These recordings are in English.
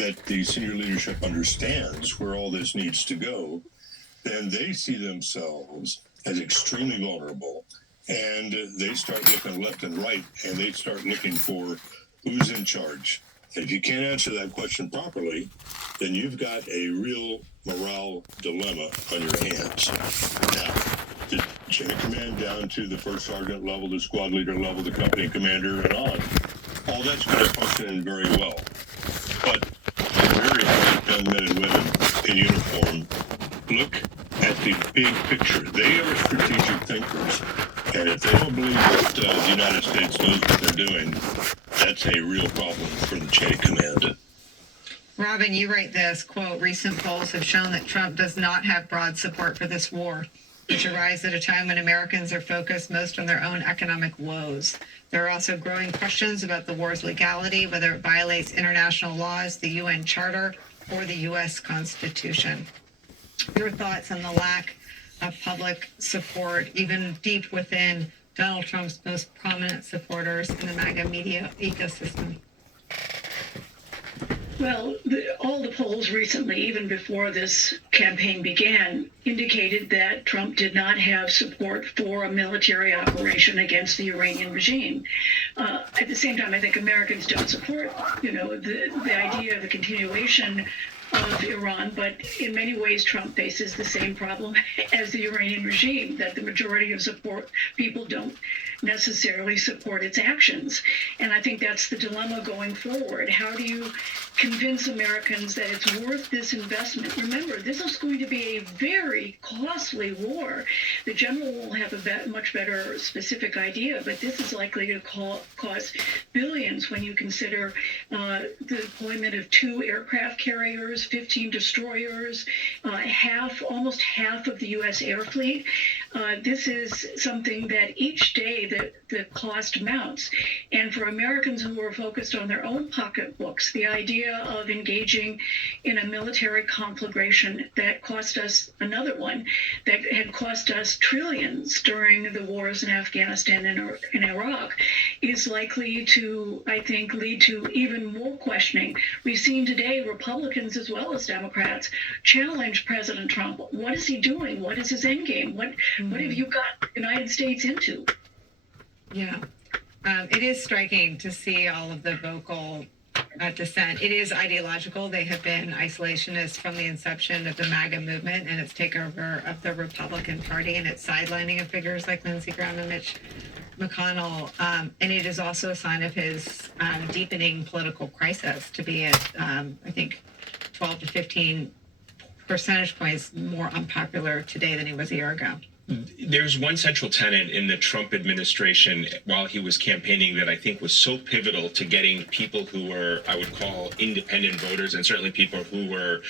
that the senior leadership understands where all this needs to go, then they see themselves as extremely vulnerable, and they start looking left and right, and they start looking for who's in charge. And if you can't answer that question properly, then you've got a real morale dilemma on your hands. Now, the chain of command down to the first sergeant level, the squad leader level, the company commander, and on, all that's going to function very well. But very bright young men and women in uniform look at the big picture. They are strategic thinkers. And if they don't believe that the United States knows what they're doing, that's a real problem for the chain of command. Robin, you write this, quote, recent polls have shown that Trump does not have broad support for this war, which arrives at a time when Americans are focused most on their own economic woes. There are also growing questions about the war's legality, whether it violates international laws, the UN Charter, or the U.S. Constitution. Your thoughts on the lack of public support, even deep within Donald Trump's most prominent supporters in the MAGA media ecosystem? Well, all the polls recently, even before this campaign began, indicated that Trump did not have support for a military operation against the Iranian regime. At the same time, I think Americans don't support, the idea of the continuation of Iran, but in many ways, Trump faces the same problem as the Iranian regime, that the majority of people don't necessarily support its actions. And I think that's the dilemma going forward. How do you convince Americans that it's worth this investment? Remember, this is going to be a very costly war. The general will have a much better specific idea, but this is likely to cost billions when you consider the deployment of 2 aircraft carriers, 15 destroyers, almost half of the U.S. air fleet. This is something that each day the cost mounts. And for Americans who are focused on their own pocketbooks, the idea of engaging in a military conflagration that cost us another one, that had cost us trillions during the wars in Afghanistan and Iraq, is likely to, I think, lead to even more questioning. We've seen today Republicans as well as Democrats challenge President Trump. What is he doing? What is his end game? What have you got the United States into? Yeah. It is striking to see all of the vocal dissent. It is ideological. They have been isolationists from the inception of the MAGA movement and its takeover of the Republican Party and its sidelining of figures like Lindsey Graham and Mitch McConnell. And it is also a sign of his deepening political crisis to be at, I think, 12 to 15 percentage points more unpopular today than he was a year ago. There's one central tenet in the Trump administration while he was campaigning that I think was so pivotal to getting people who were, I would call, independent voters, and certainly people who were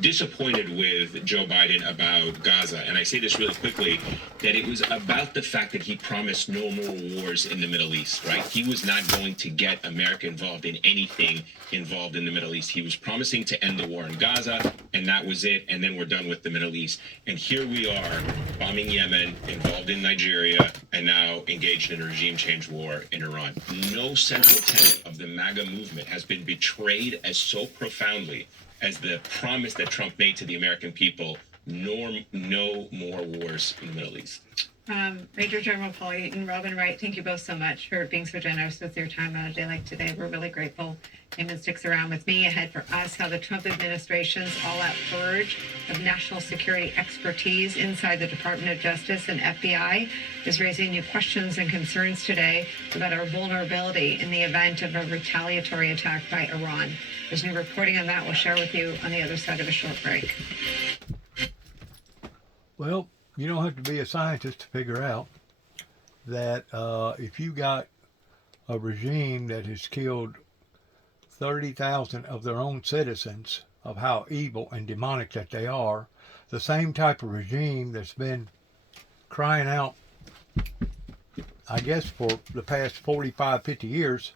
disappointed with Joe Biden about Gaza. And I say this really quickly, that it was about the fact that he promised no more wars in the Middle East, right? He was not going to get America involved in anything involved in the Middle East. He was promising to end the war in Gaza, and that was it. And then we're done with the Middle East. And here we are, bombing Yemen, involved in Nigeria, and now engaged in a regime change war in Iran. No central tenet of the MAGA movement has been betrayed as so profoundly as the promise that Trump made to the American people, no more wars in the Middle East. Major General Paul Eaton, Robin Wright, thank you both so much for being so generous with your time on a day like today. We're really grateful. Damon sticks around with me. Ahead for us, how the Trump administration's all-out purge of national security expertise inside the Department of Justice and FBI is raising new questions and concerns today about our vulnerability in the event of a retaliatory attack by Iran. There's new reporting on that we'll share with you on the other side of a short break. Well, you don't have to be a scientist to figure out that if you got a regime that has killed 30,000 of their own citizens, of how evil and demonic that they are, the same type of regime that's been crying out, I guess, for the past 45, 50 years,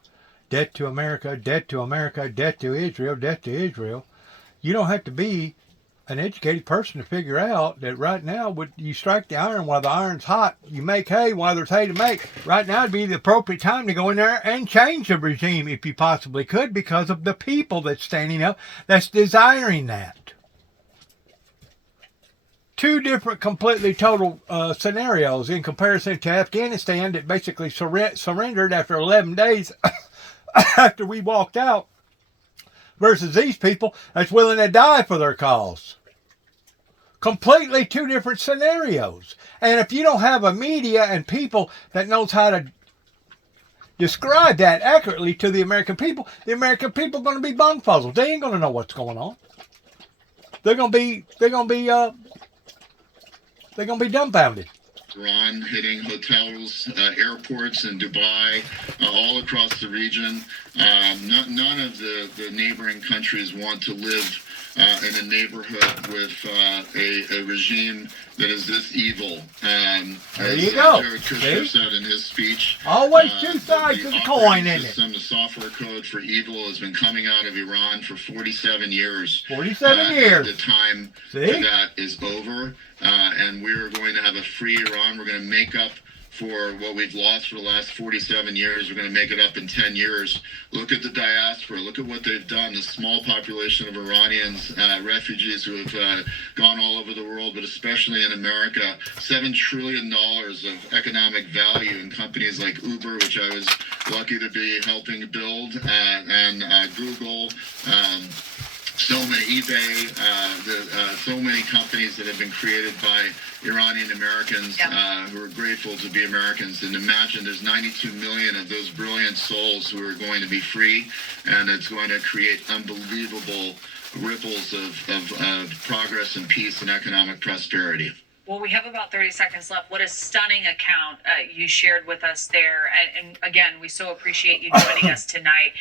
debt to America, debt to America, debt to Israel, debt to Israel. You don't have to be an educated person to figure out that right now, you strike the iron while the iron's hot. You make hay while there's hay to make. Right now would be the appropriate time to go in there and change the regime if you possibly could, because of the people that's standing up, that's desiring that. Two different, completely total scenarios in comparison to Afghanistan that basically surrendered after 11 days after we walked out, versus these people that's willing to die for their cause. Completely two different scenarios. And if you don't have a media and people that knows how to describe that accurately to the American people are going to be bumfuzzled. They ain't going to know what's going on. They're going to be dumbfounded. Iran hitting hotels, airports in Dubai, all across the region. None of the neighboring countries want to live in a neighborhood with a regime that is this evil. There you go. Jared Kushner said in his speech, always two sides of the coin, isn't it? The software code for evil has been coming out of Iran for 47 years. 47 years. The time for that is over, and we're going to have a free Iran. We're going to make up for what we've lost for the last 47 years. We're going to make it up in 10 years. Look at the diaspora. Look at what they've done. The small population of Iranians, refugees who have gone all over the world, but especially in America. $7 trillion of economic value in companies like Uber, which I was lucky to be helping build, and Google. So many, eBay, so many companies that have been created by Iranian Americans who are grateful to be Americans. And imagine there's 92 million of those brilliant souls who are going to be free, and it's going to create unbelievable ripples of progress and peace and economic prosperity. Well, we have about 30 seconds left. What a stunning account you shared with us there. And again, we so appreciate you joining us tonight.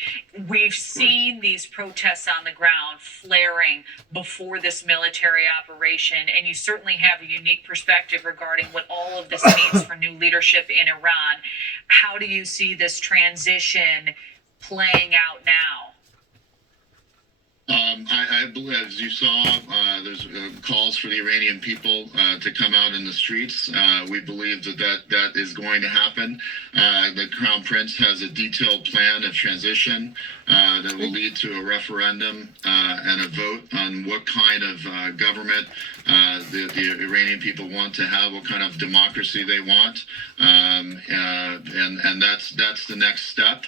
We've seen these protests on the ground flaring before this military operation, and you certainly have a unique perspective regarding what all of this means for new leadership in Iran. How do you see this transition playing out now? I believe, as you saw, there's calls for the Iranian people to come out in the streets. We believe that is going to happen. The Crown Prince has a detailed plan of transition that will lead to a referendum and a vote on what kind of government the Iranian people want to have, what kind of democracy they want, and that's the next step,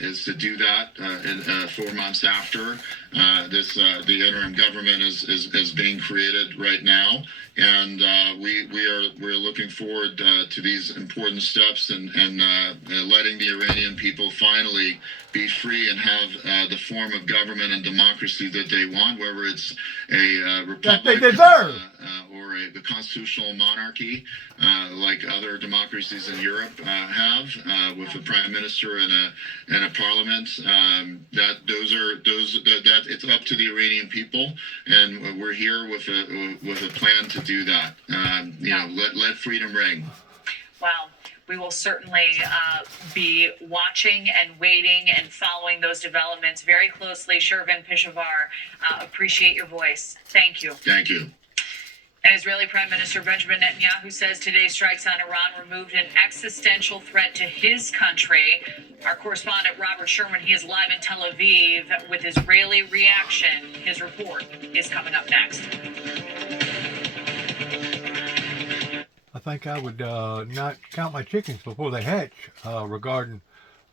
is to do that 4 months after the interim government is being created right now, and we're looking forward to these important steps and letting the Iranian people finally be free and have the form of government and democracy that they want, whether it's a republic or the constitutional monarchy, like other democracies in Europe have, with a prime minister and a parliament. That it's up to the Iranian people, and we're here with a plan to do that. Let freedom ring. Wow. We will certainly be watching and waiting and following those developments very closely. Shervin Pishovar, appreciate your voice. Thank you. Thank you. And Israeli Prime Minister Benjamin Netanyahu says today's strikes on Iran removed an existential threat to his country. Our correspondent Robert Sherman, he is live in Tel Aviv with Israeli reaction. His report is coming up next. I think I would not count my chickens before they hatch regarding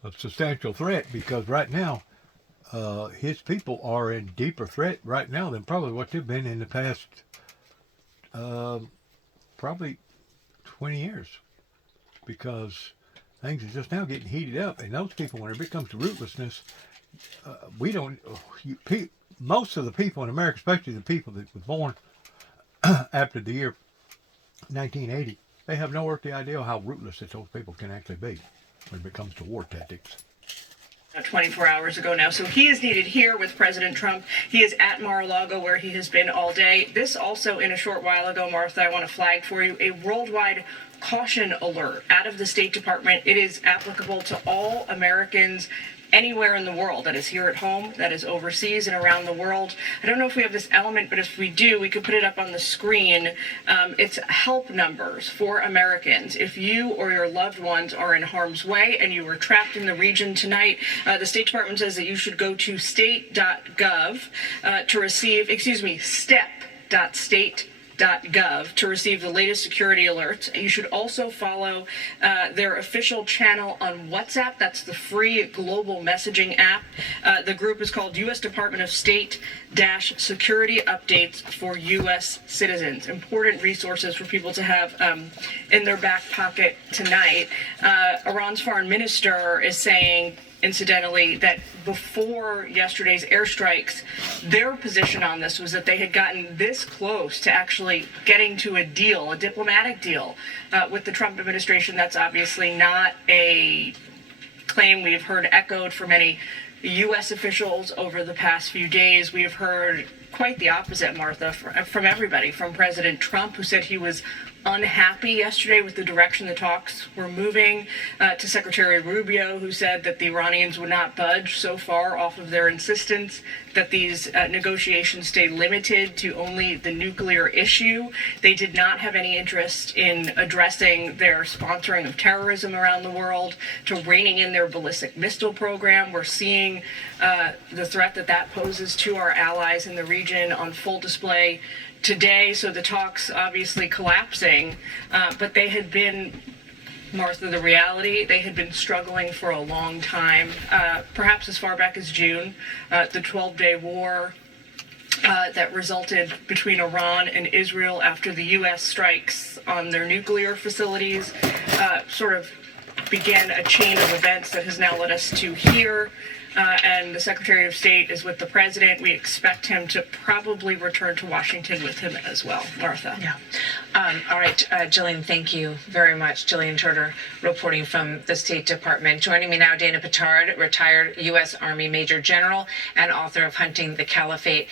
a substantial threat, because right now his people are in deeper threat right now than probably what they've been in the past probably 20 years, because things are just now getting heated up, and those people, whenever it comes to rootlessness, most of the people in America, especially the people that were born after the year 1980, they have no earthly idea how rootless that those people can actually be when it comes to war tactics. 24 hours ago now. So he is needed here with President Trump. He is at Mar-a-Lago, where he has been all day. This also, in a short while ago, Martha, I want to flag for you a worldwide caution alert out of the State Department. It is applicable to all Americans anywhere in the world. That is here at home, that is overseas and around the world. I don't know if we have this element, but if we do, we could put it up on the screen. It's help numbers for Americans. If you or your loved ones are in harm's way and you were trapped in the region tonight, the State Department says that you should go to state.gov to receive, step.state.gov to receive the latest security alerts. You should also follow their official channel on WhatsApp. That's the free global messaging app. The group is called U.S. Department of State Security Updates for U.S. Citizens. Important resources for people to have in their back pocket tonight. Iran's foreign minister is saying, incidentally, that before yesterday's airstrikes, their position on this was that they had gotten this close to actually getting to a deal, a diplomatic deal, with the Trump administration. That's obviously not a claim we've heard echoed from many U.S. officials over the past few days. We have heard quite the opposite, Martha, from everybody, from President Trump, who said he was unhappy yesterday with the direction the talks were moving, to Secretary Rubio, who said that the Iranians would not budge so far off of their insistence that these negotiations stay limited to only the nuclear issue. They did not have any interest in addressing their sponsoring of terrorism around the world, to reining in their ballistic missile program. We're seeing the threat that poses to our allies in the region on full display today. So the talks obviously collapsing, but they had been, Martha, the reality, they had been struggling for a long time, perhaps as far back as June, the 12-day war that resulted between Iran and Israel after the U.S. strikes on their nuclear facilities, sort of began a chain of events that has now led us to here. And the Secretary of State is with the President. We expect him to probably return to Washington with him as well. Martha. Yeah. All right, Jillian, thank you very much. Jillian Turner reporting from the State Department. Joining me now, Dana Pittard, retired U.S. Army Major General and author of Hunting the Caliphate,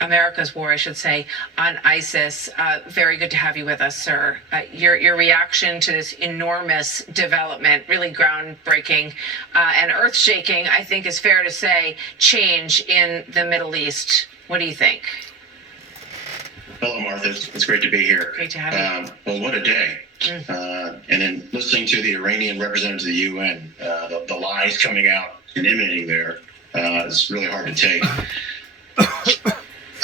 America's War, I should say, on ISIS. Very good to have you with us, sir. Your reaction to this enormous development, really groundbreaking and earth-shaking, I think is fair to say, change in the Middle East. What do you think? Hello, Martha. It's great to be here. Great to have you. Well, what a day. And then listening to the Iranian representative of the UN, the lies coming out and emanating there is really hard to take.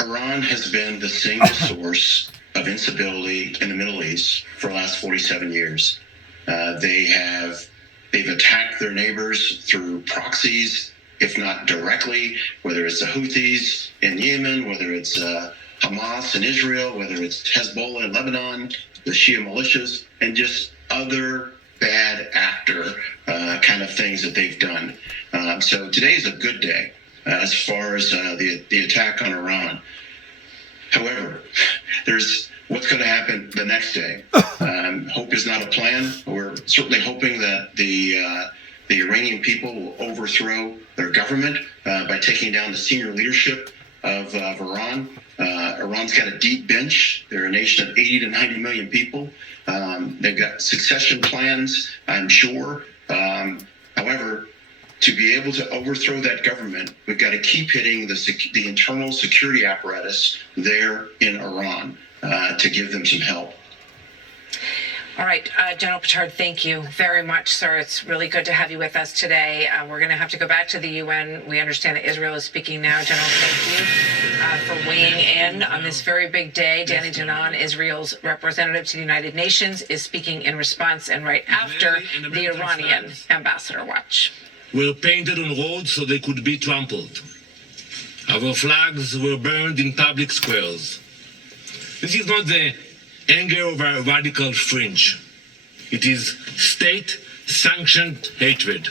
Iran has been the single source of instability in the Middle East for the last 47 years. They've attacked their neighbors through proxies, if not directly, whether it's the Houthis in Yemen, whether it's Hamas in Israel, whether it's Hezbollah in Lebanon, the Shia militias, and just other bad actor kind of things that they've done. So today is a good day as far as the attack on Iran. However, there's what's going to happen the next day. Hope is not a plan. We're certainly hoping that the Iranian people will overthrow their government by taking down the senior leadership of Iran. Iran's got a deep bench. They're a nation of 80 to 90 million people. They've got succession plans, I'm sure. However, to be able to overthrow that government, we've got to keep hitting the internal security apparatus there in Iran to give them some help. All right, General Pittard, thank you very much, sir. It's really good to have you with us today. We're going to have to go back to the UN. We understand that Israel is speaking now. General, thank you for weighing in on this very big day. Danny Danon, Israel's representative to the United Nations, is speaking in response and right after the Iranian ambassador. Watch. Were painted on roads so they could be trampled. Our flags were burned in public squares. This is not the anger of a radical fringe. It is state-sanctioned hatred.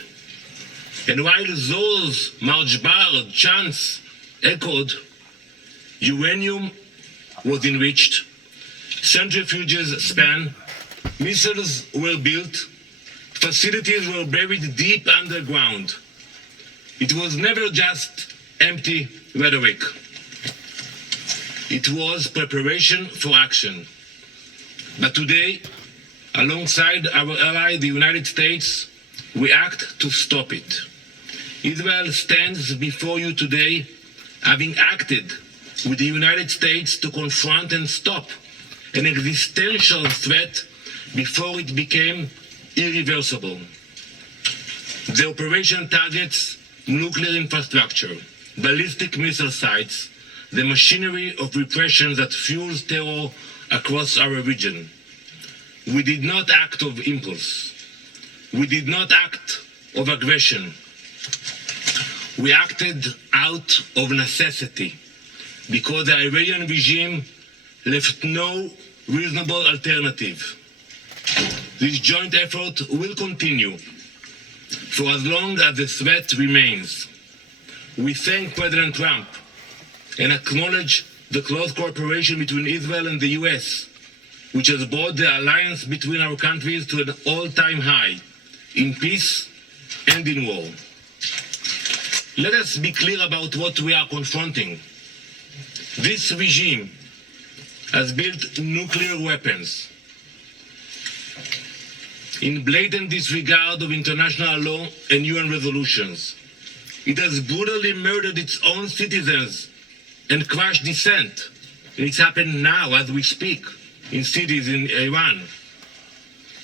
And while those march bar chants echoed, uranium was enriched, centrifuges span, missiles were built, facilities were buried deep underground. It was never just empty rhetoric. It was preparation for action. But today, alongside our ally, the United States, we act to stop it. Israel stands before you today having acted with the United States to confront and stop an existential threat before it became irreversible. The operation targets nuclear infrastructure, ballistic missile sites, the machinery of repression that fuels terror across our region. We did not act of impulse. We did not act of aggression. We acted out of necessity because the Iranian regime left no reasonable alternative. This joint effort will continue for as long as the threat remains. We thank President Trump and acknowledge the close cooperation between Israel and the US, which has brought the alliance between our countries to an all-time high in peace and in war. Let us be clear about what we are confronting. This regime has built nuclear weapons in blatant disregard of international law and UN resolutions. It has brutally murdered its own citizens and crushed dissent. And it's happened now as we speak in cities in Iran.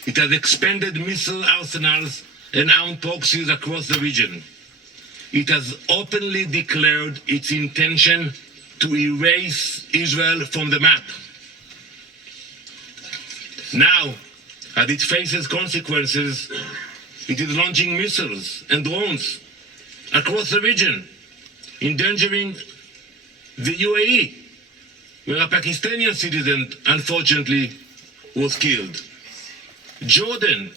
It has expanded missile arsenals and armed proxies across the region. It has openly declared its intention to erase Israel from the map. Now, as it faces consequences, it is launching missiles and drones across the region, endangering the UAE, where a Pakistani citizen, unfortunately, was killed. Jordan,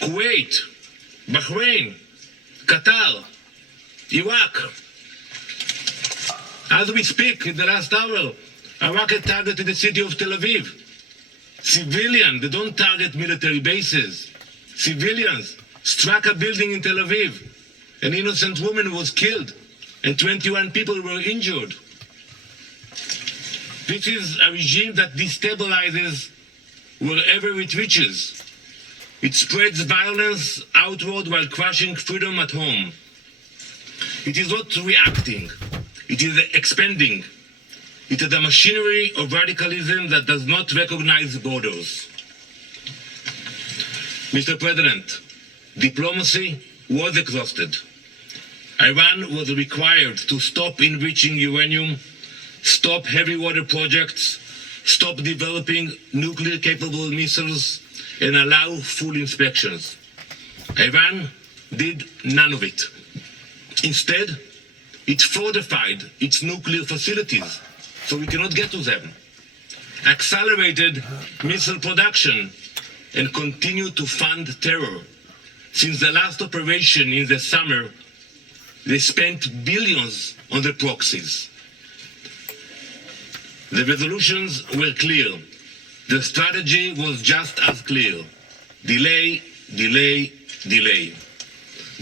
Kuwait, Bahrain, Qatar, Iraq. As we speak, in the last hour, a rocket targeted the city of Tel Aviv. Civilians, they don't target military bases. Civilians struck a building in Tel Aviv. An innocent woman was killed and 21 people were injured. This is a regime that destabilizes wherever it reaches. It spreads violence outward while crushing freedom at home. It is not reacting, it is expanding. It is a machinery of radicalism that does not recognize borders. Mr. President, diplomacy was exhausted. Iran was required to stop enriching uranium, stop heavy water projects, stop developing nuclear-capable missiles, and allow full inspections. Iran did none of it. Instead, it fortified its nuclear facilities so we cannot get to them, accelerated missile production, and continued to fund terror. Since the last operation in the summer, they spent billions on the proxies. The resolutions were clear. The strategy was just as clear. Delay, delay, delay.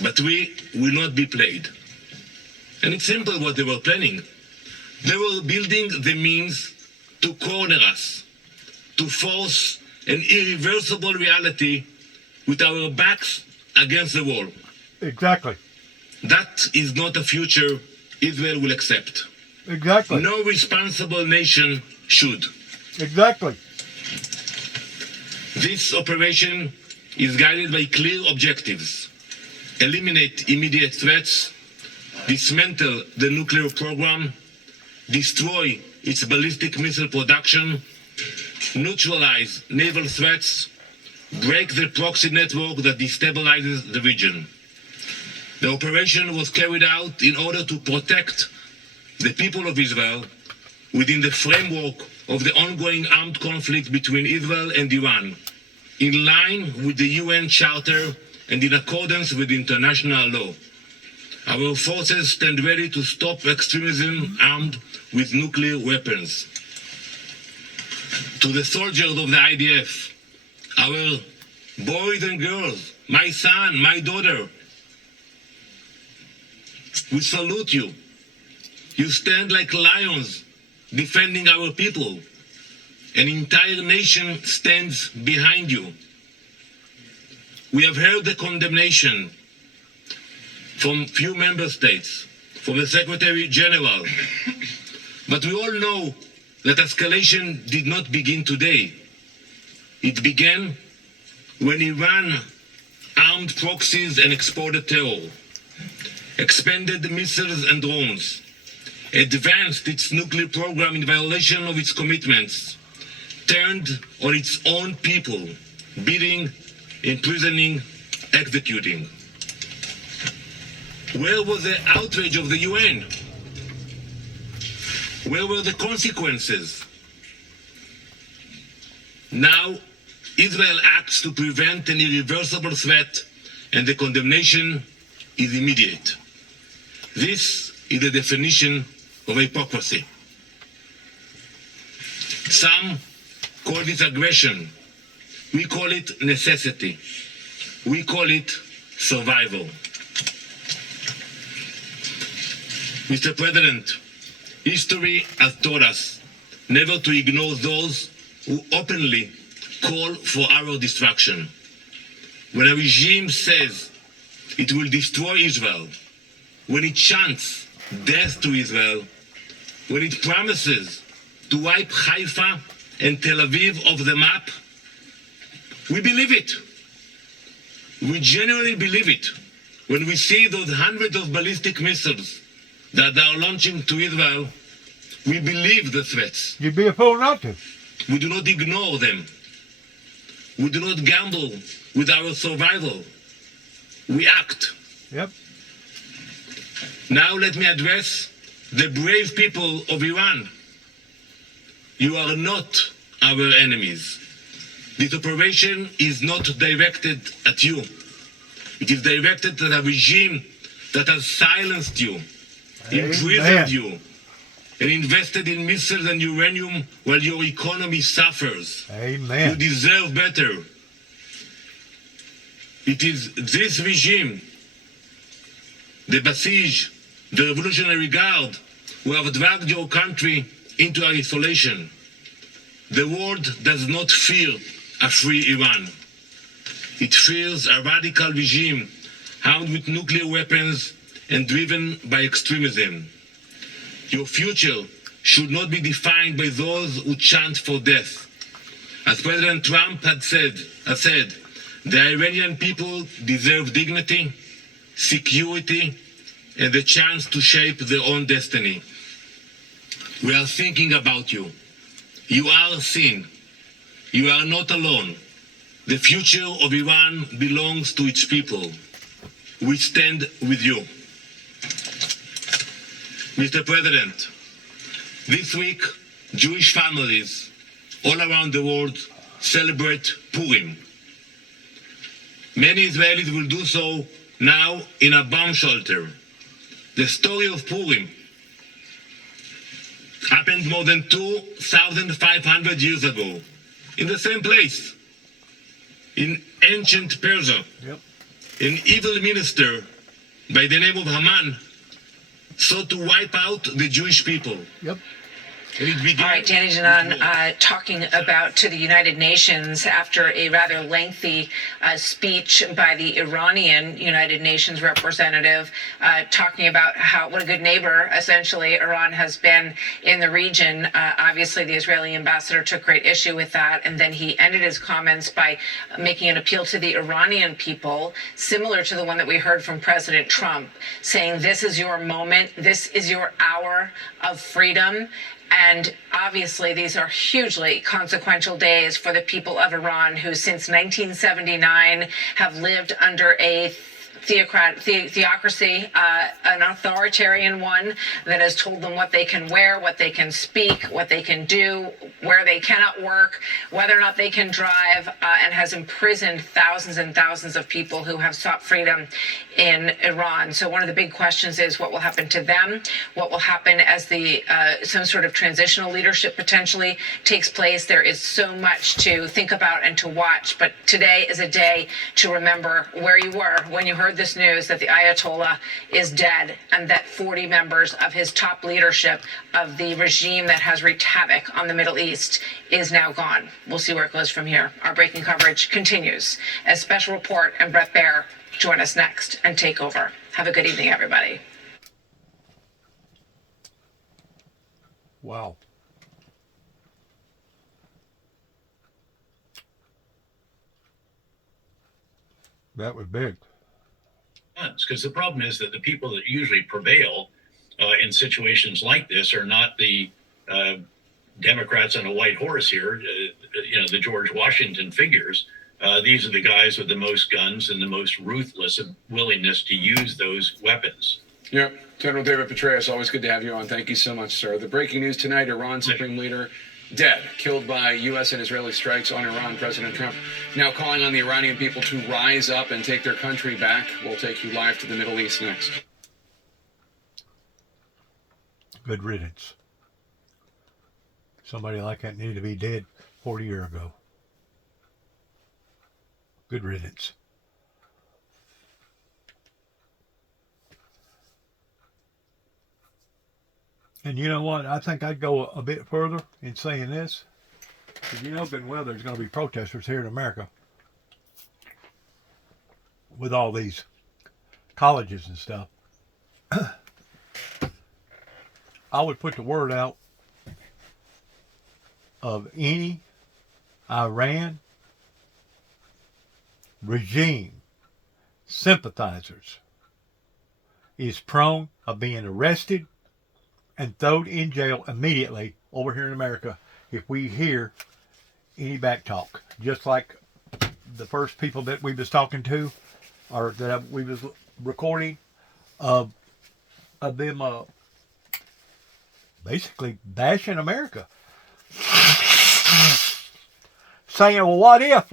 But we will not be played. And it's simple what they were planning. They were building the means to corner us, to force an irreversible reality with our backs against the wall. Exactly. That is not a future Israel will accept. Exactly. No responsible nation should. Exactly. This operation is guided by clear objectives. Eliminate immediate threats, dismantle the nuclear program, destroy its ballistic missile production, neutralize naval threats, break the proxy network that destabilizes the region. The operation was carried out in order to protect the people of Israel within the framework of the ongoing armed conflict between Israel and Iran, in line with the UN Charter and in accordance with international law. Our forces stand ready to stop extremism armed with nuclear weapons. To the soldiers of the IDF, our boys and girls, my son, my daughter, we salute you. You stand like lions defending our people. An entire nation stands behind you. We have heard the condemnation from few member states, from the Secretary General, but we all know that escalation did not begin today. It began when Iran armed proxies and exported terror, expanded missiles and drones, advanced its nuclear program in violation of its commitments, turned on its own people, beating, imprisoning, executing. Where was the outrage of the UN? Where were the consequences? Now, Israel acts to prevent an irreversible threat, and the condemnation is immediate. This is the definition of hypocrisy. Some call this aggression. We call it necessity. We call it survival. Mr. President, history has taught us never to ignore those who openly call for our destruction. When a regime says it will destroy Israel, when it chants death to Israel, when it promises to wipe Haifa and Tel Aviv off the map, we believe it. We genuinely believe it when we see those hundreds of ballistic missiles that they are launching to Israel. We believe the threats. You'd be a fool not to. We do not ignore them. We do not gamble with our survival. We act. Yep. Now let me address the brave people of Iran. You are not our enemies. This operation is not directed at you. It is directed at a regime that has silenced you, imprisoned you, and invested in missiles and uranium while your economy suffers. Amen. You deserve better. It is this regime, the Basij, the Revolutionary Guard, who have dragged your country into isolation. The world does not fear a free Iran. It fears a radical regime armed with nuclear weapons and driven by extremism. Your future should not be defined by those who chant for death. As President Trump has said, the Iranian people deserve dignity, security, and the chance to shape their own destiny. We are thinking about you. You are seen. You are not alone. The future of Iran belongs to its people. We stand with you. Mr. President, this week, Jewish families all around the world celebrate Purim. Many Israelis will do so now in a bomb shelter. The story of Purim happened more than 2,500 years ago, in the same place, in ancient Persia. Yep. An evil minister by the name of Haman sought to wipe out the Jewish people. Yep. And it began. All right, Danny Danon talking about to the United Nations after a rather lengthy speech by the Iranian United Nations representative, talking about what a good neighbor, essentially, Iran has been in the region. Obviously, the Israeli ambassador took great issue with that, and then he ended his comments by making an appeal to the Iranian people, similar to the one that we heard from President Trump, saying, this is your moment, this is your hour of freedom. And obviously, these are hugely consequential days for the people of Iran, who since 1979 have lived under a theocracy, an authoritarian one that has told them what they can wear, what they can speak, what they can do, where they cannot work, whether or not they can drive, and has imprisoned thousands and thousands of people who have sought freedom in Iran. So one of the big questions is what will happen to them, what will happen as the some sort of transitional leadership potentially takes place. There is so much to think about and to watch, but today is a day to remember where you were when you heard heard this news that the Ayatollah is dead and that 40 members of his top leadership of the regime that has wreaked havoc on the Middle East is now gone. We'll see where it goes from here. Our breaking coverage continues as Special Report and Bret Baier join us next and take over. Have a good evening, everybody. Wow. That was big. Because the problem is that the people that usually prevail in situations like this are not the Democrats on a white horse here, the George Washington figures. These are the guys with the most guns and the most ruthless willingness to use those weapons. Yep. General David Petraeus, always good to have you on. Thank you so much, sir. The breaking news tonight, Iran Supreme Leader dead, killed by U.S. and Israeli strikes on Iran. President Trump now calling on the Iranian people to rise up and take their country back. We'll take you live to the Middle East next. Good riddance. Somebody like that needed to be dead 40 years ago. Good riddance. And you know what? I think I'd go a bit further in saying this. Because you know good and well there's going to be protesters here in America with all these colleges and stuff. I would put the word out of any Iran regime sympathizers is prone of being arrested and thrown in jail immediately over here in America if we hear any back talk. Just like the first people that we was talking to, or that we was recording of them basically bashing America. Saying, well, what if?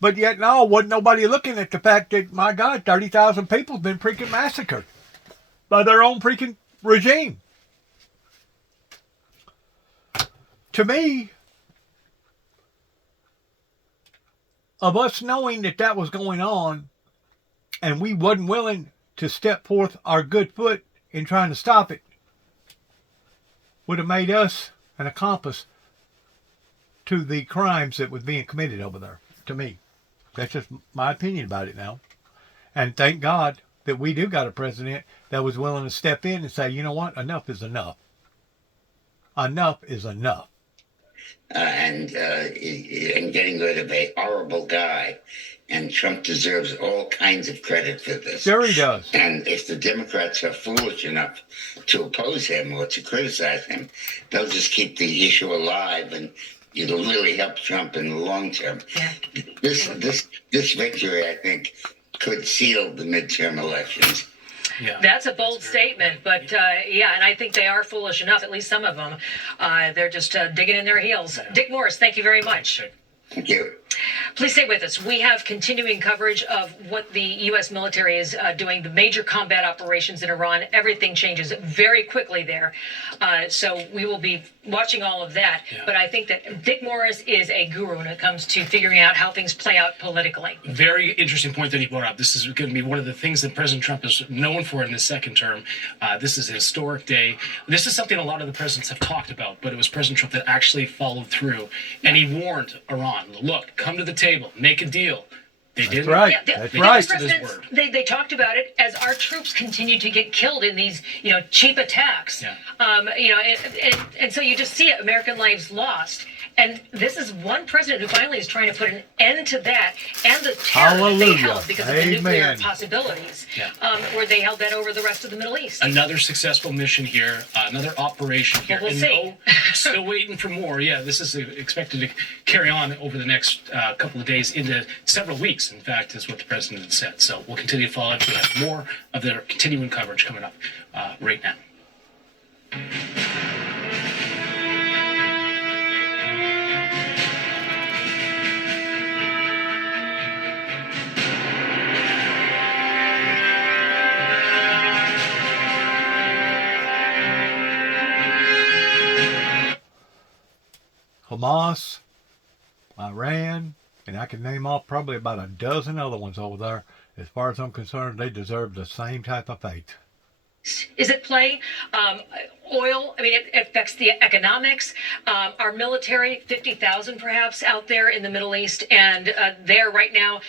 But yet no, wasn't nobody looking at the fact that, my God, 30,000 people have been freaking massacred by their own freaking regime. To me, of us knowing that that was going on and we wasn't willing to step forth our good foot in trying to stop it, would have made us an accomplice to the crimes that was being committed over there, to me. That's just my opinion about it now. And thank God that we do got a president that was willing to step in and say, you know what, enough is enough. Enough is enough. And getting rid of a horrible guy. And Trump deserves all kinds of credit for this. Sure he does. And if the Democrats are foolish enough to oppose him or to criticize him, they'll just keep the issue alive, and it'll really help Trump in the long term. Yeah. This victory, I think, could seal the midterm elections. Yeah. That's a bold statement, but yeah, and I think they are foolish enough, at least some of them. They're just digging in their heels. Dick Morris, thank you very much. Thank you. Please stay with us. We have continuing coverage of what the U.S. military is doing, the major combat operations in Iran. Everything changes very quickly there. So we will be watching all of that. Yeah. But I think that Dick Morris is a guru when it comes to figuring out how things play out politically. Very interesting point that he brought up. This is going to be one of the things that President Trump is known for in his second term. This is a historic day. This is something a lot of the presidents have talked about, but it was President Trump that actually followed through. And he warned Iran, look, come to the table, make a deal. They didn't. Right. Yeah, That's right. They talked about it as our troops continue to get killed in these, cheap attacks. Yeah. And so you just see it, American lives lost. And this is one president who finally is trying to put an end to that and the terror that they held because of the nuclear possibilities, where they held that over the rest of the Middle East. Another successful mission here, another operation here. Well, we'll see. Still waiting for more. Yeah, this is expected to carry on over the next couple of days into several weeks, in fact, is what the president had said. So we'll continue to follow it. We have more of their continuing coverage coming up right now. Hamas, Iran, and I can name off probably about a dozen other ones over there as far as I'm concerned, they deserve the same type of fate. Is at play? Oil, I mean, it affects the economics. Our military, 50,000 perhaps out there in the Middle East, and they're right now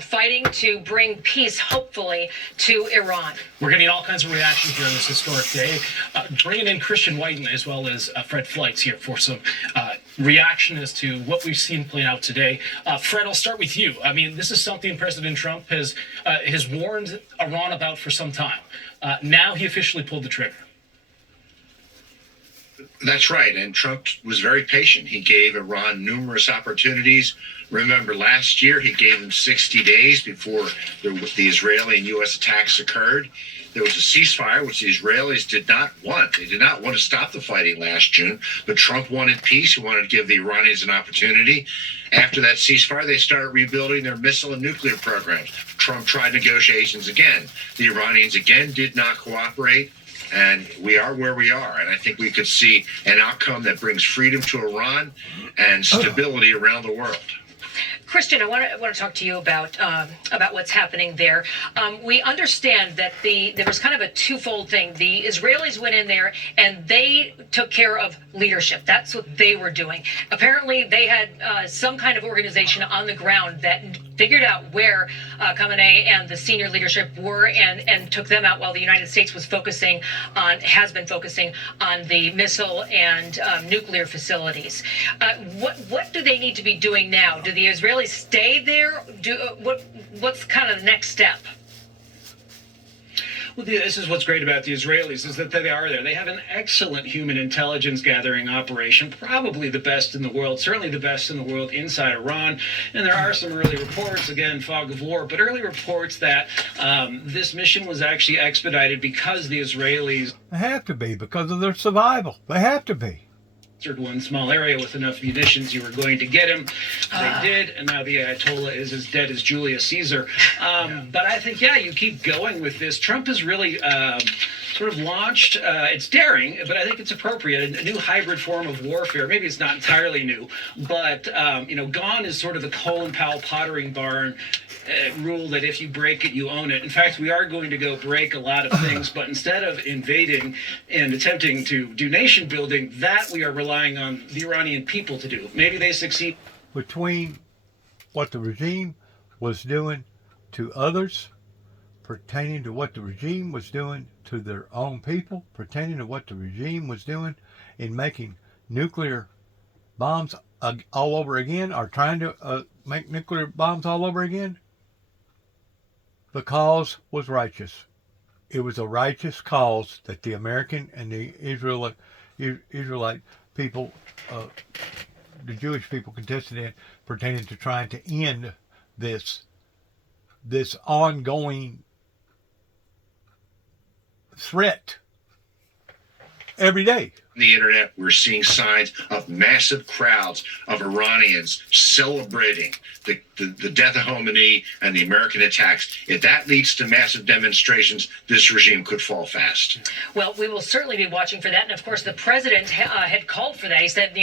fighting to bring peace, hopefully, to Iran. We're getting all kinds of reactions here on this historic day. Bringing in Christian Whiten as well as Fred Fleitz here for some reaction as to what we've seen playing out today. Fred, I'll start with you. I mean, this is something President Trump has warned Iran about for some time. Now he officially pulled the trigger. That's right. And Trump was very patient. He gave Iran numerous opportunities. Remember, last year he gave them 60 days before the Israeli and U.S. attacks occurred. There was a ceasefire, which the Israelis did not want. They did not want to stop the fighting last June, but Trump wanted peace. He wanted to give the Iranians an opportunity. After that ceasefire, they started rebuilding their missile and nuclear programs. Trump tried negotiations again. The Iranians again did not cooperate. And we are where we are. And I think we could see an outcome that brings freedom to Iran and stability around the world. Christian, I want to talk to you about what's happening there. We understand that there was kind of a twofold thing. The Israelis went in there and they took care of leadership. That's what they were doing. Apparently, they had some kind of organization on the ground that figured out where Khamenei and the senior leadership were and took them out while the United States has been focusing on the missile and nuclear facilities. What do they need to be doing now? Do the Israelis stay there? What's kind of the next step? Well, this is what's great about the Israelis, is that they are there. They have an excellent human intelligence gathering operation, probably the best in the world, certainly the best in the world inside Iran. And there are some early reports, again, fog of war, but early reports that this mission was actually expedited because the Israelis... They have to be, because of their survival. They have to be. One small area with enough munitions, you were going to get him. They did, and now the Ayatollah is as dead as Julius Caesar. But I think, you keep going with this. Trump has really sort of launched, it's daring, but I think it's appropriate, a new hybrid form of warfare. Maybe it's not entirely new, but, gone is sort of the Colin Powell Pottering Barn rule that if you break it, you own it. In fact, we are going to go break a lot of things, but instead of invading and attempting to do nation building, that we are relying on the Iranian people to do. Maybe they succeed. Between what the regime was doing to others, pertaining to what the regime was doing to their own people, pertaining to what the regime was doing in making nuclear bombs all over again, or trying to make nuclear bombs all over again, the cause was righteous. It was a righteous cause that the American and the Israelite people, the Jewish people contested in, pertaining to trying to end this ongoing threat every day. On the internet, we're seeing signs of massive crowds of Iranians celebrating the death of Khomeini and the American attacks. If that leads to massive demonstrations, this regime could fall fast. Well, we will certainly be watching for that. And of course, the president had called for that. He said,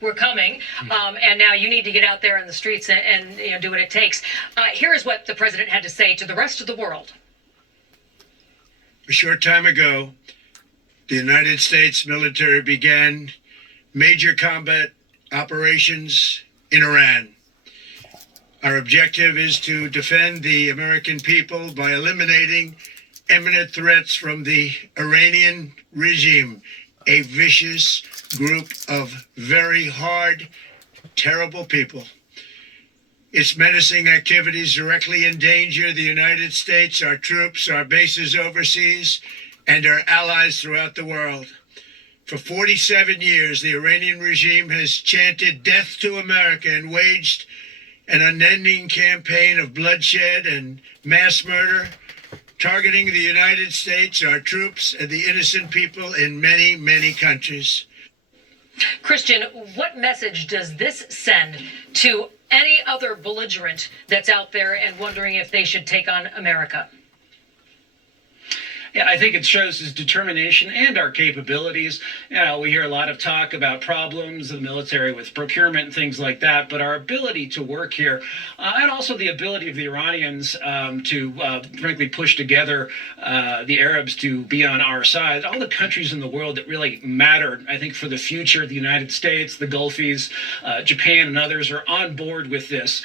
we're coming. And now you need to get out there in the streets and do what it takes. Here is what the president had to say to the rest of the world. A short time ago, the United States military began major combat operations in Iran. Our objective is to defend the American people by eliminating imminent threats from the Iranian regime, a vicious group of very hard, terrible people. Its menacing activities directly endanger the United States, our troops, our bases overseas, and our allies throughout the world. For 47 years, the Iranian regime has chanted death to America and waged an unending campaign of bloodshed and mass murder, targeting the United States, our troops, and the innocent people in many, many countries. Christian, what message does this send to any other belligerent that's out there and wondering if they should take on America? yeah, I think it shows his determination and our capabilities. You know, we hear a lot of talk about problems of the military with procurement and things like that, but our ability to work here, and also the ability of the Iranians to frankly push together the Arabs to be on our side. All the countries in the world that really matter, I think, for the future of the United States, the Gulfies, Japan, and others are on board with this.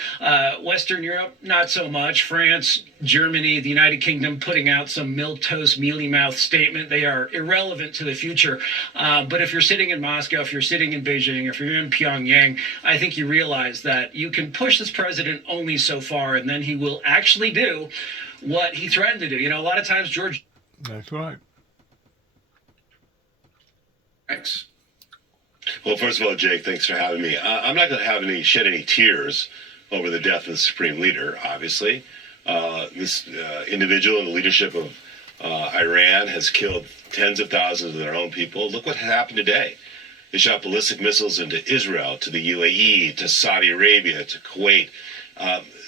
Western Europe, not so much. France, Germany, the United Kingdom putting out some milquetoast, mealy-mouthed statement. They are irrelevant to the future. But if you're sitting in Moscow, if you're sitting in Beijing, if you're in Pyongyang, I think you realize that you can push this president only so far, and then he will actually do what he threatened to do. You know, a lot of times, George. That's right. Thanks. Well, first of all, Jake, thanks for having me. I'm not going to shed any tears over the death of the Supreme Leader, obviously. This individual in the leadership of Iran has killed tens of thousands of their own people. Look what happened today. They shot ballistic missiles into Israel, to the UAE, to Saudi Arabia, to Kuwait.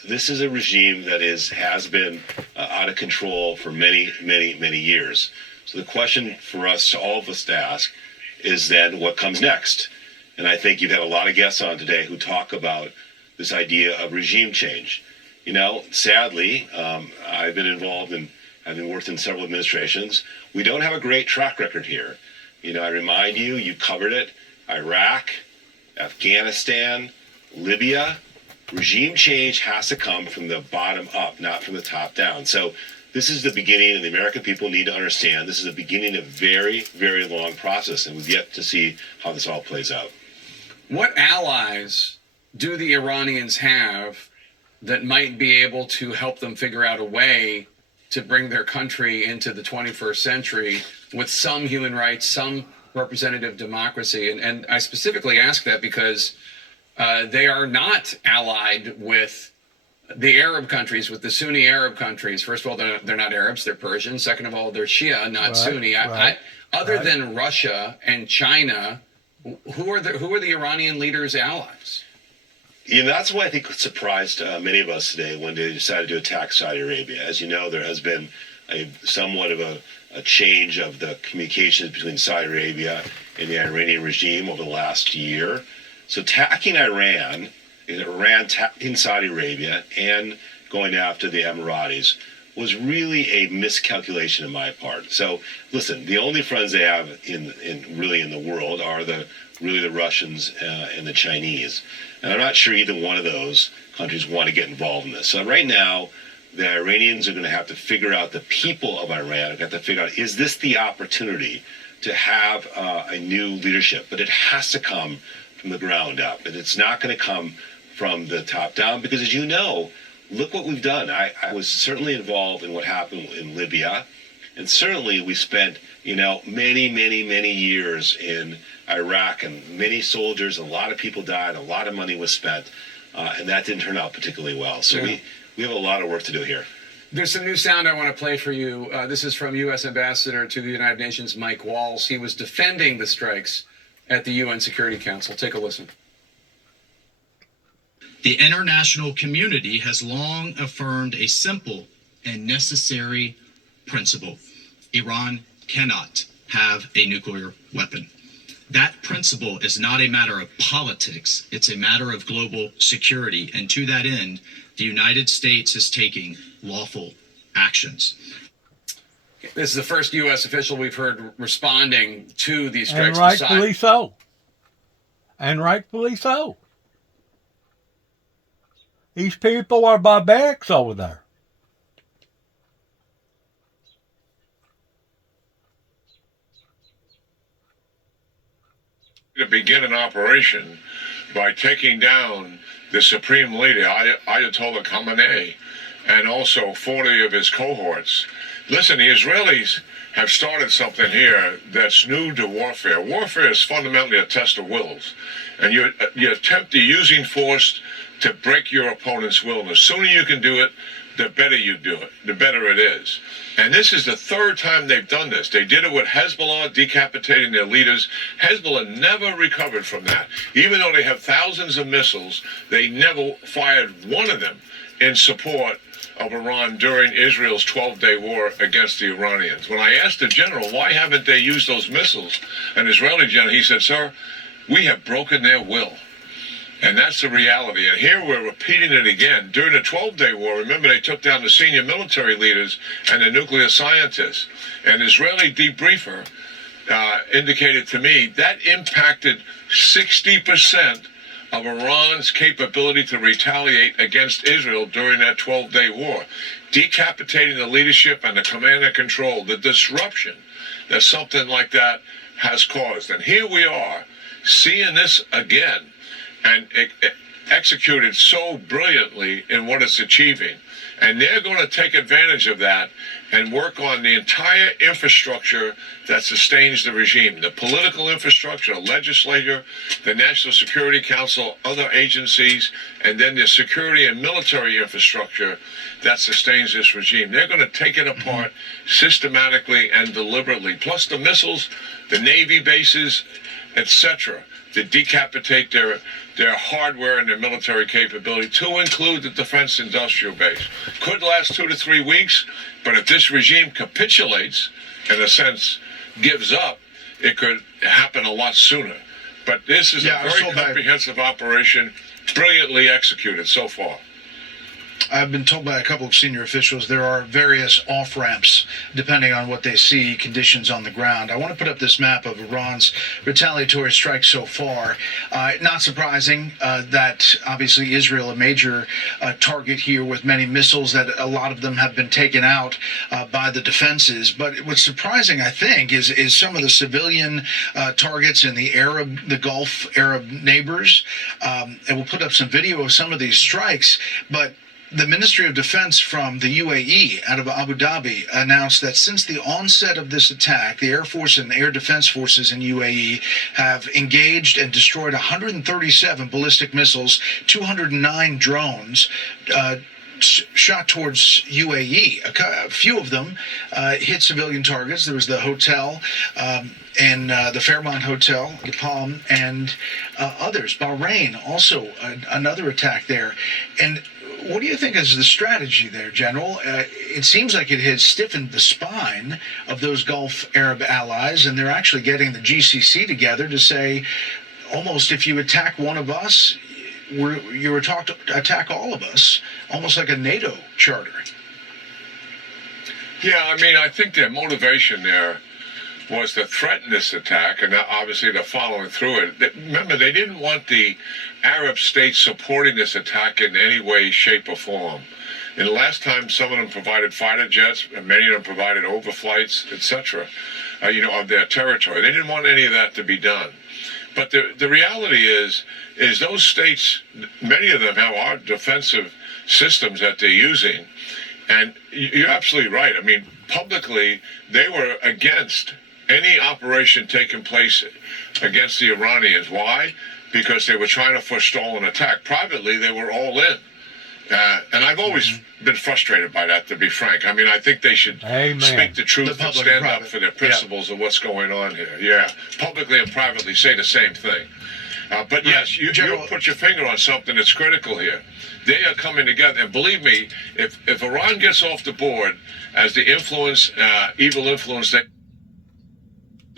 This is a regime that has been out of control for many, many, many years. So the question for us, all of us to ask, is then what comes next? And I think you've had a lot of guests on today who talk about this idea of regime change. You know, sadly, I've been involved in, having worked in several administrations, we don't have a great track record here. You know, I remind you, you covered it, Iraq, Afghanistan, Libya. Regime change has to come from the bottom up, not from the top down. So this is the beginning, and the American people need to understand this is the beginning of a very, very long process, and we've yet to see how this all plays out. What allies do the Iranians have that might be able to help them figure out a way to bring their country into the 21st century with some human rights, some representative democracy? And I specifically ask that because they are not allied with the Arab countries, with the Sunni Arab countries. First of all, they're not Arabs, they're Persian. Second of all, they're Shia, not Sunni. Other than Russia and China, who are the Iranian leaders' allies? Yeah, that's what I think surprised many of us today when they decided to attack Saudi Arabia. As you know, there has been somewhat of a change of the communications between Saudi Arabia and the Iranian regime over the last year. So attacking Iran attacking Saudi Arabia and going after the Emiratis was really a miscalculation on my part. So listen, the only friends they have in the world are the Russians and the Chinese. And I'm not sure either one of those countries want to get involved in this. So right now, the Iranians are going to have to figure out, the people of Iran have got to figure out, is this the opportunity to have a new leadership? But it has to come from the ground up. And it's not going to come from the top down, because as you know, look what we've done. I was certainly involved in what happened in Libya. And certainly we spent, many, many, many years in Iraq, and many soldiers, a lot of people died, a lot of money was spent, and that didn't turn out particularly well. So we have a lot of work to do here. There's some new sound I want to play for you. This is from U.S. Ambassador to the United Nations, Mike Walls. He was defending the strikes at the UN Security Council. Take a listen. The international community has long affirmed a simple and necessary principle. Iran cannot have a nuclear weapon. That principle is not a matter of politics. It's a matter of global security. And to that end, the United States is taking lawful actions. This is the first U.S. official we've heard responding to these strikes. And rightfully so. And rightfully so. These people are barbarics over there. To begin an operation by taking down the Supreme Leader, Ayatollah Khamenei, and also 40 of his cohorts. Listen, the Israelis have started something here that's new to warfare. Warfare is fundamentally a test of wills. And you attempt using force to break your opponent's will. And the sooner you can do it, the better you do it, the better it is. And this is the third time they've done this. They did it with Hezbollah, decapitating their leaders. Hezbollah never recovered from that. Even though they have thousands of missiles, they never fired one of them in support of Iran during Israel's 12-day war against the Iranians. When I asked the general, why haven't they used those missiles, an Israeli general, he said, sir, we have broken their will. And that's the reality. And here we're repeating it again. During the 12-day war, remember, they took down the senior military leaders and the nuclear scientists. An Israeli debriefer indicated to me that impacted 60% of Iran's capability to retaliate against Israel during that 12-day war, decapitating the leadership and the command and control, the disruption that something like that has caused. And here we are, seeing this again, and executed so brilliantly in what it's achieving. And they're going to take advantage of that and work on the entire infrastructure that sustains the regime. The political infrastructure, the legislature, the National Security Council, other agencies, and then the security and military infrastructure that sustains this regime. They're going to take it apart systematically and deliberately, plus the missiles, the Navy bases, etc., to decapitate their hardware and their military capability, to include the defense industrial base. Could last 2 to 3 weeks, but if this regime capitulates, in a sense, gives up, it could happen a lot sooner. But this is a very comprehensive operation, brilliantly executed so far. I've been told by a couple of senior officials there are various off-ramps depending on what they see conditions on the ground. I want to put up this map of Iran's retaliatory strikes so far. Not surprising that obviously Israel, a major target here with many missiles, that a lot of them have been taken out by the defenses. But what's surprising, I think, is some of the civilian targets in the Gulf Arab neighbors. And we'll put up some video of some of these strikes, but the Ministry of Defense from the UAE out of Abu Dhabi announced that since the onset of this attack, the Air Force and Air Defense Forces in UAE have engaged and destroyed 137 ballistic missiles, 209 drones, shot towards UAE. A few of them hit civilian targets. There was the hotel and the Fairmont Hotel, Palm, and others. Bahrain, also another attack there. And what do you think is the strategy there, General? It seems like it has stiffened the spine of those Gulf Arab allies, and they're actually getting the GCC together to say, almost if you attack one of us, you're taught to attack all of us, almost like a NATO charter. Yeah, I mean, I think their motivation there was to threaten this attack, and obviously they're following through it. Remember, they didn't want the Arab states supporting this attack in any way, shape, or form. And the last time, some of them provided fighter jets, and many of them provided overflights, etc., of their territory. They didn't want any of that to be done. But the reality is those states, many of them have our defensive systems that they're using. And you're absolutely right. I mean, publicly, they were against any operation taking place against the Iranians. Why? Because they were trying to forestall an attack. Privately, they were all in. And I've always been frustrated by that, to be frank. I mean, I think they should speak the truth and stand up for their principles of what's going on here. Yeah, publicly and privately say the same thing. But yes, you put your finger on something that's critical here. They are coming together, and believe me, if Iran gets off the board as the evil influence that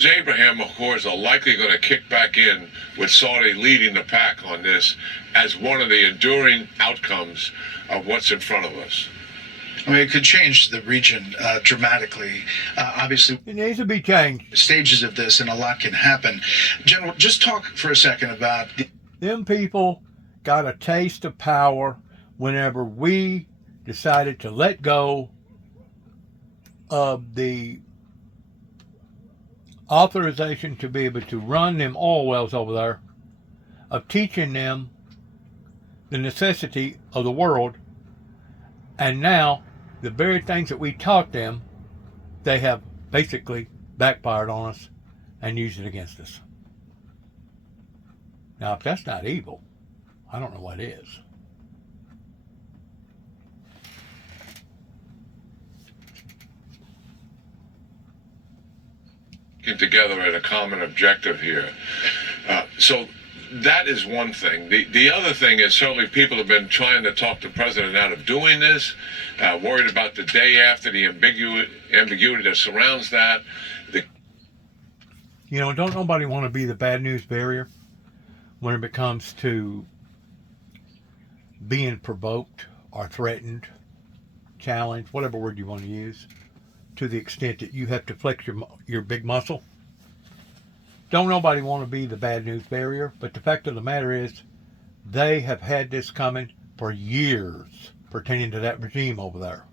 Abraham, of course, are likely going to kick back in with Saudi leading the pack on this as one of the enduring outcomes of what's in front of us. I mean, it could change the region dramatically. Obviously, it needs to be changed. Stages of this, and a lot can happen. General, just talk for a second about them people got a taste of power whenever we decided to let go of the authorization to be able to run them oil wells over there, of teaching them the necessity of the world, and now the very things that we taught them, they have basically backfired on us and used it against us. Now, if that's not evil, I don't know what is. Together at a common objective here. So that is one thing. The other thing is certainly people have been trying to talk the president out of doing this, worried about the day after, the ambiguity that surrounds that. You know, don't nobody want to be the bad news barrier when it comes to being provoked or threatened, challenged, whatever word you want to use, to the extent that you have to flex your big muscle. Don't nobody want to be the bad news barrier, but the fact of the matter is they have had this coming for years pertaining to that regime over there.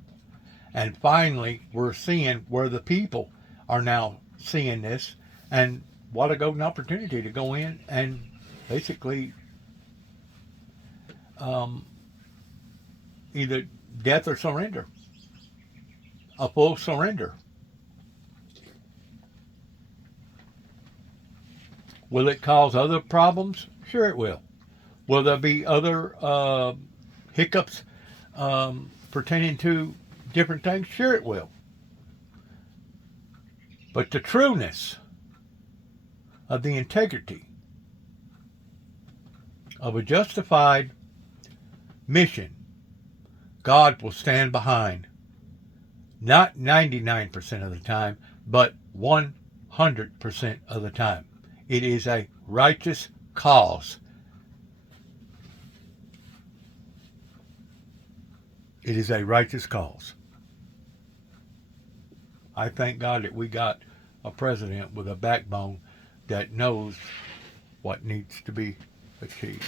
And finally, we're seeing where the people are now seeing this, and what a golden opportunity to go in and basically either death or surrender. A full surrender. Will it cause other problems? Sure it will. Will there be other hiccups pertaining to different things? Sure it will. But the trueness of the integrity of a justified mission, God will stand behind. Not 99% of the time, but 100% of the time. It is a righteous cause. It is a righteous cause. I thank God that we got a president with a backbone that knows what needs to be achieved.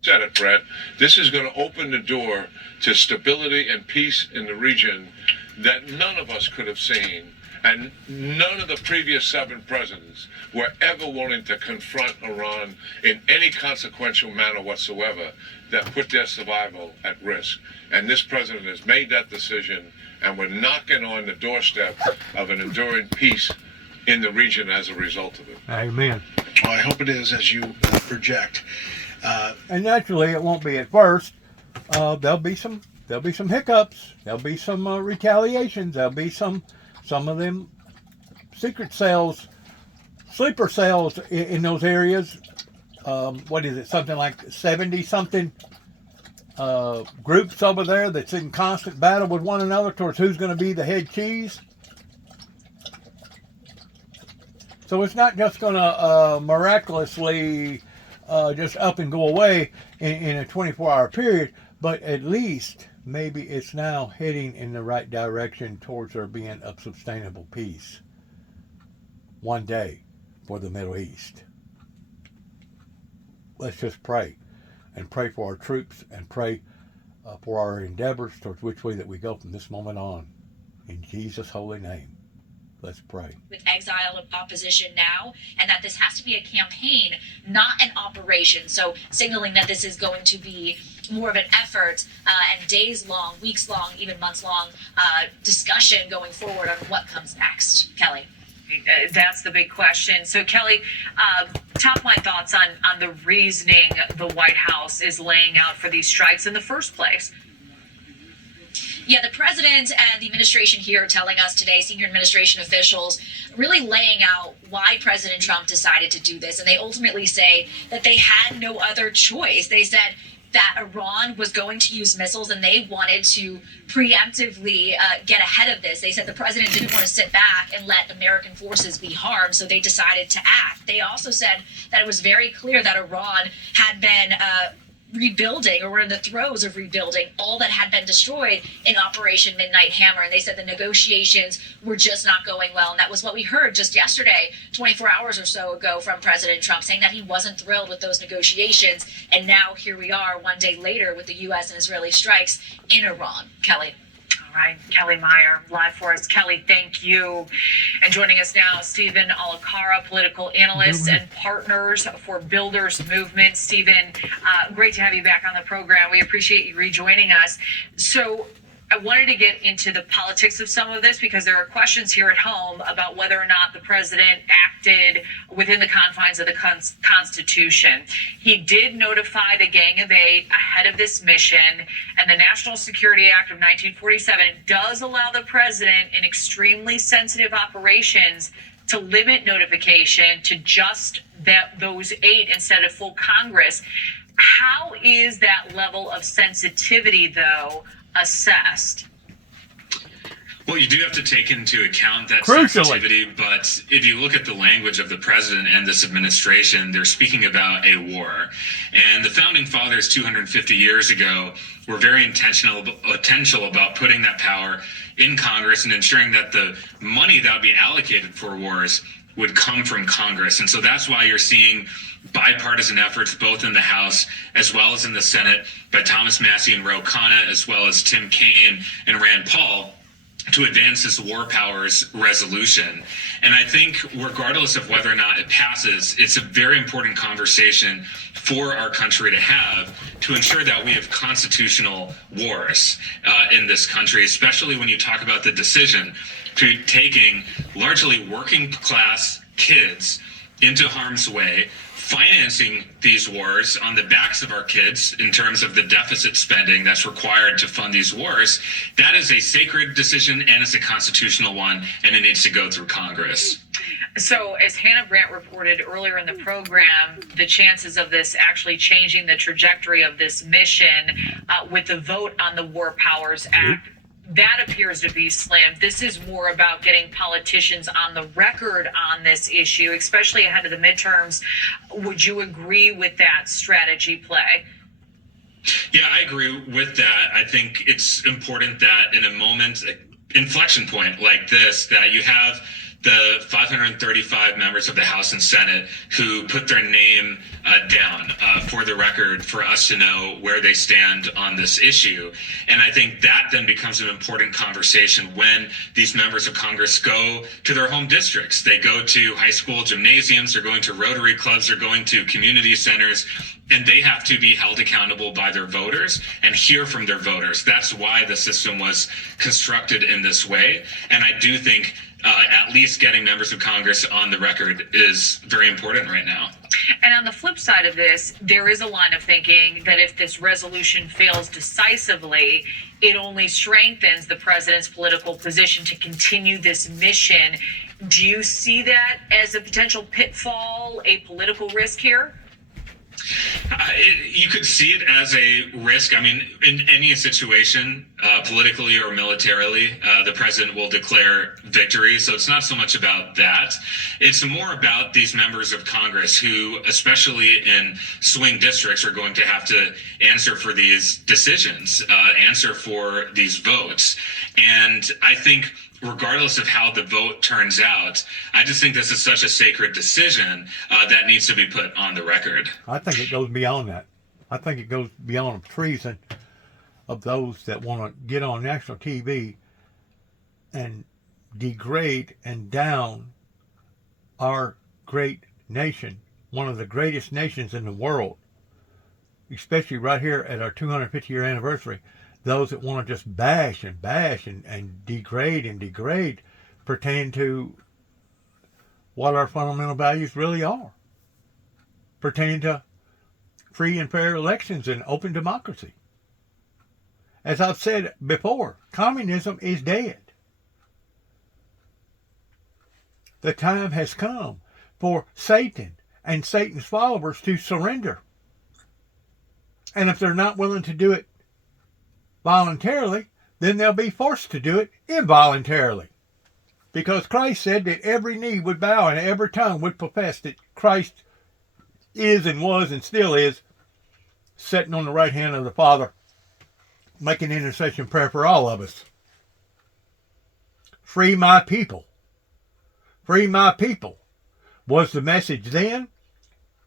Said it, Brett. This is going to open the door to stability and peace in the region that none of us could have seen, and none of the previous 7 presidents were ever willing to confront Iran in any consequential manner whatsoever that put their survival at risk. And this president has made that decision, and we're knocking on the doorstep of an enduring peace in the region as a result of it. Amen. Well, I hope it is as you project. And naturally, it won't be at first. There'll be some hiccups. There'll be some retaliations. There'll be some of them secret cells, sleeper cells in those areas. What is it? Something like 70-something groups over there that's in constant battle with one another towards who's going to be the head cheese. So it's not just going to miraculously just up and go away in a 24-hour period, but at least maybe it's now heading in the right direction towards there being a sustainable peace one day for the Middle East. Let's just pray, and pray for our troops, and pray for our endeavors towards which way that we go from this moment on. In Jesus' holy name. Let's pray. With exile and opposition now, and that this has to be a campaign, not an operation. So signaling that this is going to be more of an effort and days long, weeks long, even months long discussion going forward on what comes next. Kelly. That's the big question. So Kelly, top line thoughts on the reasoning the White House is laying out for these strikes in the first place. Yeah, the president and the administration here are telling us today, senior administration officials, really laying out why President Trump decided to do this. And they ultimately say that they had no other choice. They said that Iran was going to use missiles and they wanted to preemptively get ahead of this. They said the president didn't want to sit back and let American forces be harmed, so they decided to act. They also said that it was very clear that Iran had been rebuilding, or were in the throes of rebuilding, all that had been destroyed in Operation Midnight Hammer. And they said the negotiations were just not going well. And that was what we heard just yesterday, 24 hours or so ago, from President Trump, saying that he wasn't thrilled with those negotiations. And now here we are one day later with the U.S. and Israeli strikes in Iran. Kelly. All right, Kelly Meyer, live for us. Kelly, thank you. And joining us now, Stephen Alacara, political analyst and partners for Builders Movement. Stephen, great to have you back on the program. We appreciate you rejoining us. So I wanted to get into the politics of some of this because there are questions here at home about whether or not the president acted within the confines of the Constitution. He did notify the Gang of Eight ahead of this mission, and the National Security Act of 1947 does allow the president in extremely sensitive operations to limit notification to just those 8 instead of full Congress. How is that level of sensitivity, though, assessed? Well, you do have to take into account that Crucially. sensitivity, but if you look at the language of the president and this administration, they're speaking about a war. And the founding fathers 250 years ago were very intentional about putting that power in Congress and ensuring that the money that would be allocated for wars would come from Congress. And so that's why you're seeing bipartisan efforts both in the House as well as in the Senate by Thomas Massie and Ro Khanna, as well as Tim Kaine and Rand Paul, to advance this war powers resolution. And I think regardless of whether or not it passes, it's a very important conversation for our country to have to ensure that we have constitutional wars in this country, especially when you talk about the decision to taking largely working class kids into harm's way, financing these wars on the backs of our kids in terms of the deficit spending that's required to fund these wars. That is a sacred decision and it's a constitutional one, and it needs to go through Congress. So, as Hannah Brandt reported earlier in the program, the chances of this actually changing the trajectory of this mission with the vote on the War Powers Act, that appears to be slim. This is more about getting politicians on the record on this issue, especially ahead of the midterms. Would you agree with that strategy play? Yeah, I agree with that. I think it's important that in a moment, inflection point like this, that you have the 535 members of the House and Senate who put their name down for the record for us to know where they stand on this issue. And I think that then becomes an important conversation when these members of Congress go to their home districts. They go to high school gymnasiums, they're going to Rotary clubs, they're going to community centers, and they have to be held accountable by their voters and hear from their voters. That's why the system was constructed in this way. And I do think at least getting members of Congress on the record is very important right now. And on the flip side of this, there is a line of thinking that if this resolution fails decisively, it only strengthens the president's political position to continue this mission. Do you see that as a potential pitfall, a political risk here? You could see it as a risk. I mean, in any situation, politically or militarily, the president will declare victory. So it's not so much about that. It's more about these members of Congress who, especially in swing districts, are going to have to answer for these decisions, answer for these votes. And I think regardless of how the vote turns out, I just think this is such a sacred decision that needs to be put on the record. I think it goes beyond that. I think it goes beyond treason of those that want to get on national TV and degrade and down our great nation, one of the greatest nations in the world, especially right here at our 250-year anniversary. Those that want to just bash and degrade pertain to what our fundamental values really are, pertaining to free and fair elections and open democracy. As I've said before, communism is dead. The time has come for Satan and Satan's followers to surrender. And if they're not willing to do it voluntarily, then they'll be forced to do it involuntarily. Because Christ said that every knee would bow and every tongue would profess that Christ is and was and still is sitting on the right hand of the Father, making intercession prayer for all of us. Free my people. Free my people was the message then,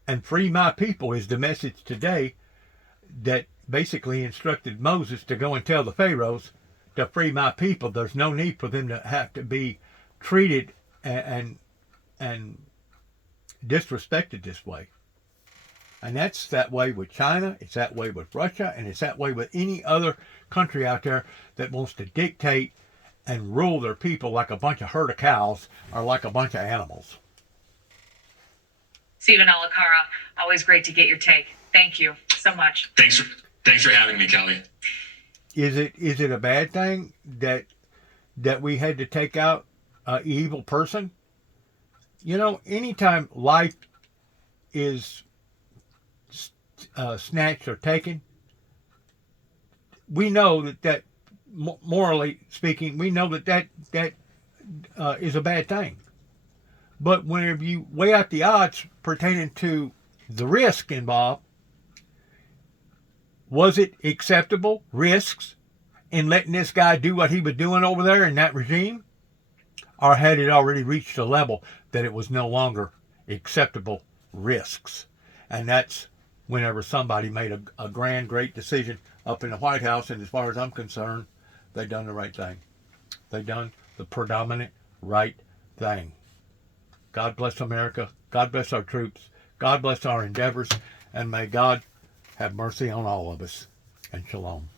and free my people is the message today that basically instructed Moses to go and tell the Pharaohs to free my people. There's no need for them to have to be treated and disrespected this way. And that's that way with China, it's that way with Russia, and it's that way with any other country out there that wants to dictate and rule their people like a bunch of herd of cows or like a bunch of animals. Stephen Alacara, always great to get your take. Thank you so much. Thanks for having me, Kelly. Is it a bad thing that we had to take out an evil person? You know, anytime life is snatched or taken, we know that morally speaking, we know that is a bad thing. But whenever you weigh out the odds pertaining to the risk involved, was it acceptable risks in letting this guy do what he was doing over there in that regime? Or had it already reached a level that it was no longer acceptable risks? And that's whenever somebody made a grand, great decision up in the White House. And as far as I'm concerned, they done the right thing. They done the predominant right thing. God bless America. God bless our troops. God bless our endeavors. And may God have mercy on all of us. And shalom.